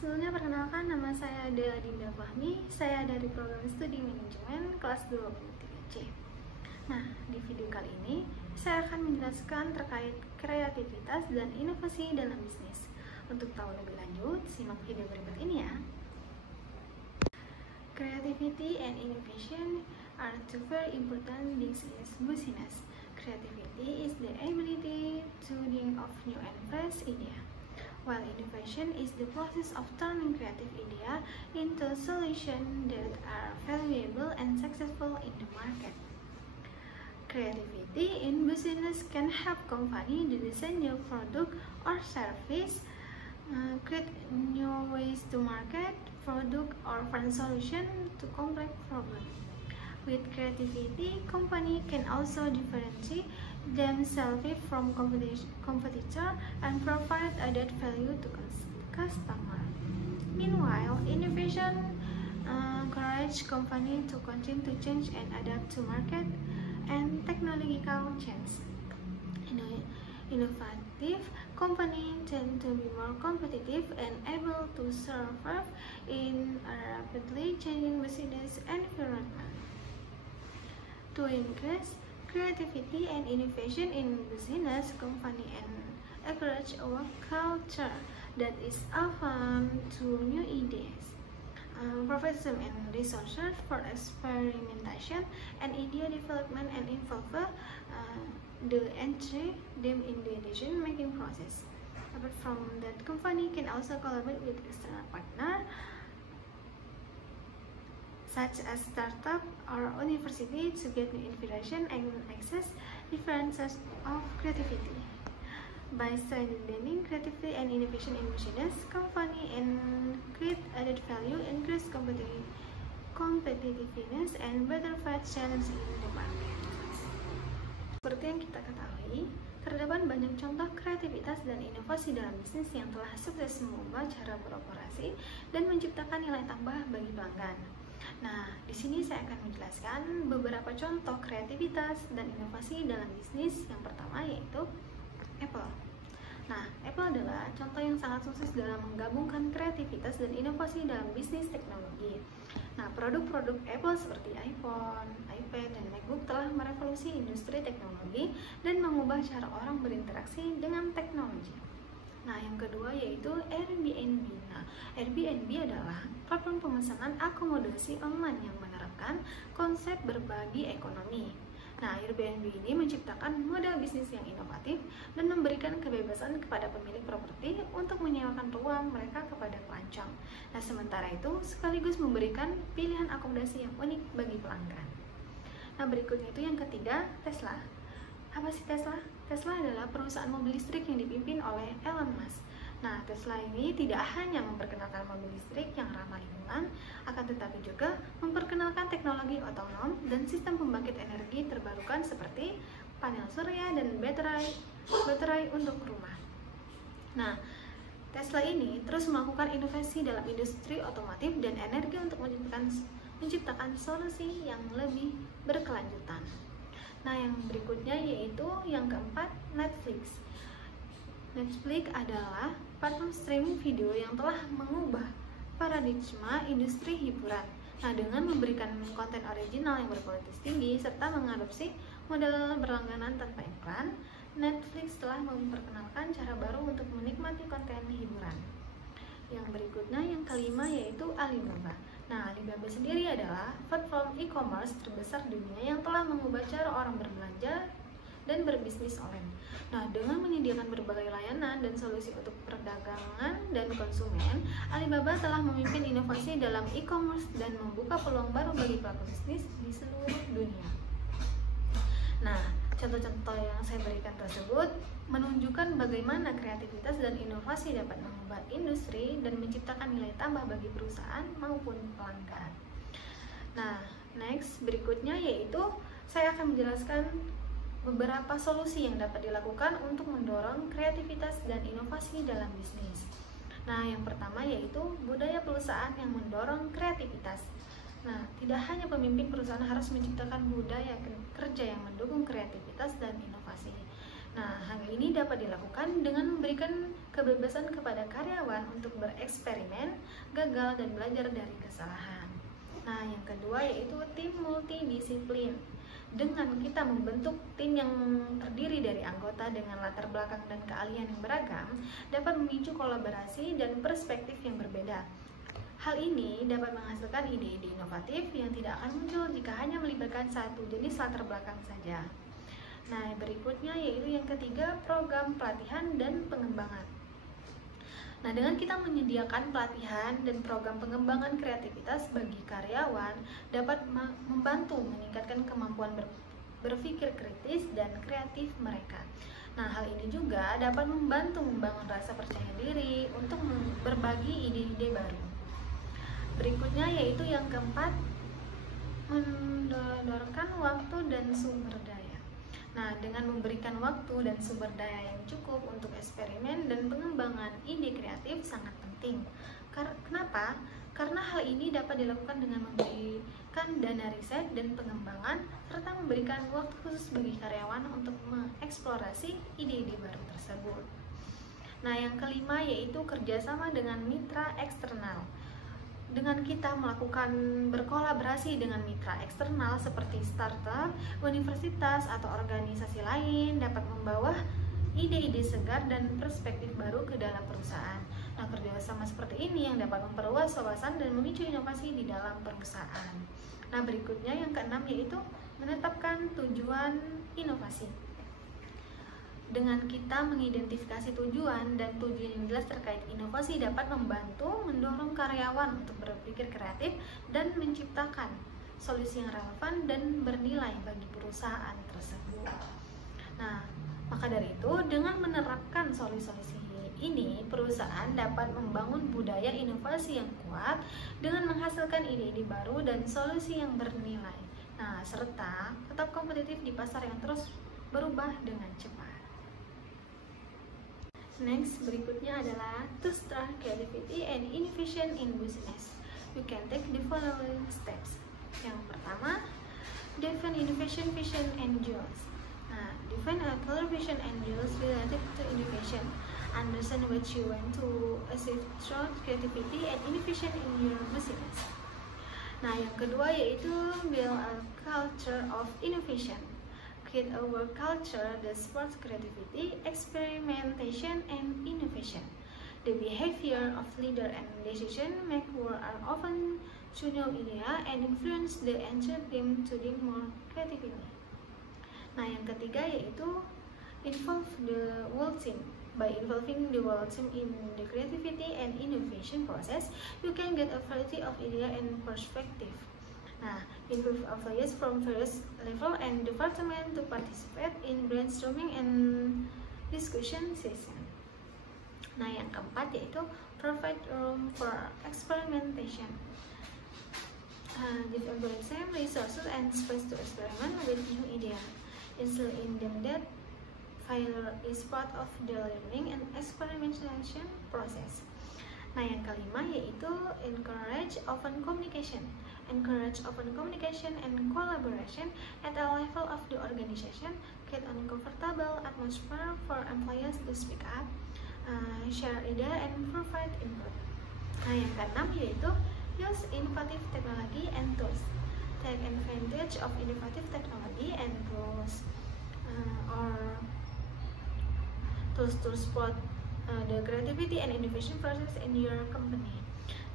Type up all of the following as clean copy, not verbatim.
Sebelumnya perkenalkan, nama saya Dela Dinda Fahmi. Saya dari program studi manajemen kelas 23C. Nah, di video kali ini saya akan menjelaskan terkait kreativitas dan inovasi dalam bisnis. Untuk tahu lebih lanjut, simak video berikut ini ya. Creativity and innovation are two very important things in business. Creativity is the ability to think of new and fresh ideas, while innovation is the process of turning creative idea into solutions that are valuable and successful in the market. Creativity in business can help company to design new product or service, create new ways to market product or find solution to complex problems. With creativity, company can also differentiate themselves from competitor and provide added value to customer. Meanwhile, innovation encourages company to continue to change and adapt to market and technological change. Innovative companies tend to be more competitive and able to survive in a rapidly changing business environment. To increase creativity and innovation in business, company encourage a work culture that is open to new ideas, provide some resources for experimentation and idea development, and involve the entry them in the decision-making process. Apart from that, company can also collaborate with external partner such as startup or university to get new inspiration and access different sources of creativity. By strengthening creativity and innovation in business, company and create added value, increase competitiveness, and better fight challenge in the market. Seperti yang kita ketahui, terdapat banyak contoh kreativitas dan inovasi dalam bisnis yang telah sukses mengubah cara beroperasi dan menciptakan nilai tambah bagi pelanggan. Nah, di sini saya akan menjelaskan beberapa contoh kreativitas dan inovasi dalam bisnis. Yang pertama yaitu Apple. Nah, Apple adalah contoh yang sangat sukses dalam menggabungkan kreativitas dan inovasi dalam bisnis teknologi. Nah, produk-produk Apple seperti iPhone, iPad, dan MacBook telah merevolusi industri teknologi dan mengubah cara orang berinteraksi dengan teknologi. Nah, yang kedua yaitu Airbnb. Nah, Airbnb adalah platform pemesanan akomodasi online yang menerapkan konsep berbagi ekonomi. Nah, Airbnb ini menciptakan model bisnis yang inovatif dan memberikan kebebasan kepada pemilik properti untuk menyewakan ruang mereka kepada pelancong. Nah, sementara itu sekaligus memberikan pilihan akomodasi yang unik bagi pelanggan. Nah, berikutnya itu yang ketiga, Tesla. Apa sih Tesla? Tesla adalah perusahaan mobil listrik yang dipimpin oleh Elon Musk. Nah, Tesla ini tidak hanya memperkenalkan mobil listrik yang ramah lingkungan, akan tetapi juga memperkenalkan teknologi otonom dan sistem pembangkit energi terbarukan seperti panel surya dan baterai untuk rumah. Nah, Tesla ini terus melakukan inovasi dalam industri otomotif dan energi untuk menciptakan solusi yang lebih berkelanjutan. Nah, yang berikutnya yaitu yang keempat, Netflix. Netflix adalah platform streaming video yang telah mengubah paradigma industri hiburan. Nah, dengan memberikan konten original yang berkualitas tinggi serta mengadopsi model berlangganan tanpa iklan, Netflix telah memperkenalkan cara baru untuk menikmati konten hiburan. Yang berikutnya, yang kelima yaitu Alibaba. Nah, Alibaba sendiri adalah platform e-commerce terbesar di dunia yang telah mengubah cara orang berbelanja dan berbisnis online. Nah, dengan menyediakan berbagai layanan dan solusi untuk perdagangan dan konsumen, Alibaba telah memimpin inovasi dalam e-commerce dan membuka peluang baru bagi pelaku bisnis di seluruh dunia. Nah, contoh-contoh yang saya berikan tersebut menunjukkan bagaimana kreativitas dan inovasi dapat mengubah industri dan menciptakan nilai tambah bagi perusahaan maupun pelanggan. Nah, next berikutnya yaitu saya akan menjelaskan beberapa solusi yang dapat dilakukan untuk mendorong kreativitas dan inovasi dalam bisnis. Nah, yang pertama yaitu budaya perusahaan yang mendorong kreativitas. Nah, tidak hanya pemimpin perusahaan harus menciptakan budaya kerja yang mendukung kreativitas dan inovasi. Nah, hal ini dapat dilakukan dengan memberikan kebebasan kepada karyawan untuk bereksperimen, gagal, dan belajar dari kesalahan. Nah, yang kedua yaitu tim multidisiplin. Dengan kita membentuk tim yang terdiri dari anggota dengan latar belakang dan keahlian yang beragam, dapat memicu kolaborasi dan perspektif yang berbeda. Hal ini dapat menghasilkan ide-ide inovatif yang tidak akan muncul jika hanya melibatkan satu jenis latar belakang saja. Nah, berikutnya yaitu yang ketiga, program pelatihan dan pengembangan. Nah, dengan kita menyediakan pelatihan dan program pengembangan kreativitas bagi karyawan dapat membantu meningkatkan kemampuan berpikir kritis dan kreatif mereka. Nah, hal ini juga dapat membantu membangun rasa percaya diri untuk berbagi ide-ide baru. Berikutnya yaitu yang keempat, mendonorkan waktu dan sumber daya. Nah, dengan memberikan waktu dan sumber daya yang cukup untuk eksperimen dan pengembangan ide kreatif sangat penting. Kenapa? Karena hal ini dapat dilakukan dengan memberikan dana riset dan pengembangan serta memberikan waktu khusus bagi karyawan untuk mengeksplorasi ide-ide baru tersebut. Nah, yang kelima yaitu kerjasama dengan mitra eksternal. Dengan kita melakukan berkolaborasi dengan mitra eksternal seperti startup, universitas, atau organisasi lain dapat membawa ide-ide segar dan perspektif baru ke dalam perusahaan. Nah, kerjasama seperti ini yang dapat memperluas wawasan dan memicu inovasi di dalam perusahaan. Nah, berikutnya yang keenam yaitu menetapkan tujuan inovasi. Dengan kita mengidentifikasi tujuan dan tujuan yang jelas terkait inovasi dapat membantu mendorong karyawan untuk berpikir kreatif dan menciptakan solusi yang relevan dan bernilai bagi perusahaan tersebut. Nah, maka dari itu dengan menerapkan solusi-solusi ini, perusahaan dapat membangun budaya inovasi yang kuat dengan menghasilkan ide-ide baru dan solusi yang bernilai. Nah, serta tetap kompetitif di pasar yang terus berubah dengan cepat. Next, berikutnya adalah to start creativity and innovation in business. You can take the following steps. Yang pertama, define innovation vision and goals. Nah, define a clear vision and goals related to innovation. Understand what you want to achieve through creativity and innovation in your business. Nah, yang kedua yaitu build a culture of innovation. Create a work culture that supports creativity, experimentation, and innovation. The behavior of leader and decision maker are often to know idea and influence the entire team to think more creatively. Nah, yang ketiga yaitu involve the whole team. By involving the whole team in the creativity and innovation process, you can get a variety of idea and perspective. Nah, involve employees from various level and department to participate in brainstorming and discussion session. Nah, yang keempat yaitu provide room for experimentation. Give employees time, resources, and space to experiment with new ideas. Instill in them that failure is part of the learning and experimentation process. Nah, yang kelima yaitu encourage open communication. Encourage open communication and collaboration at a level of the organization. Create a comfortable atmosphere for employees to speak up, share idea, and provide input. Nah, yang keenam yaitu use innovative technology and tools. Take advantage of innovative technology and tools or tools to support the creativity and innovation process in your company.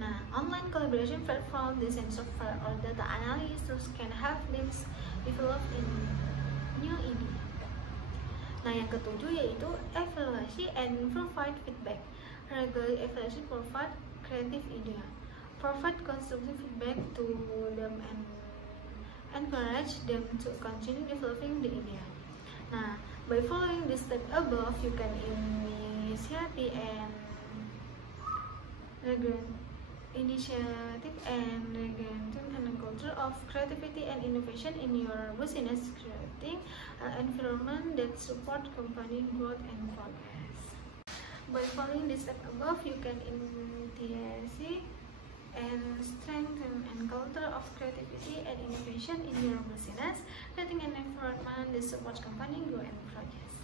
Nah, online collaboration platform, design software, or data analysis can help them develop in new idea. Nah, yang ketujuh yaitu evaluasi and provide feedback. Regular evaluation provide creative idea. Provide constructive feedback to them and encourage them to continue developing the idea. Nah, by following the step above, you can initiative and a culture of creativity and innovation in your business, creating an environment that supports company growth and progress. By following the step above, you can initiate and strengthen a culture of creativity and innovation in your business, creating an environment that supports company growth and progress.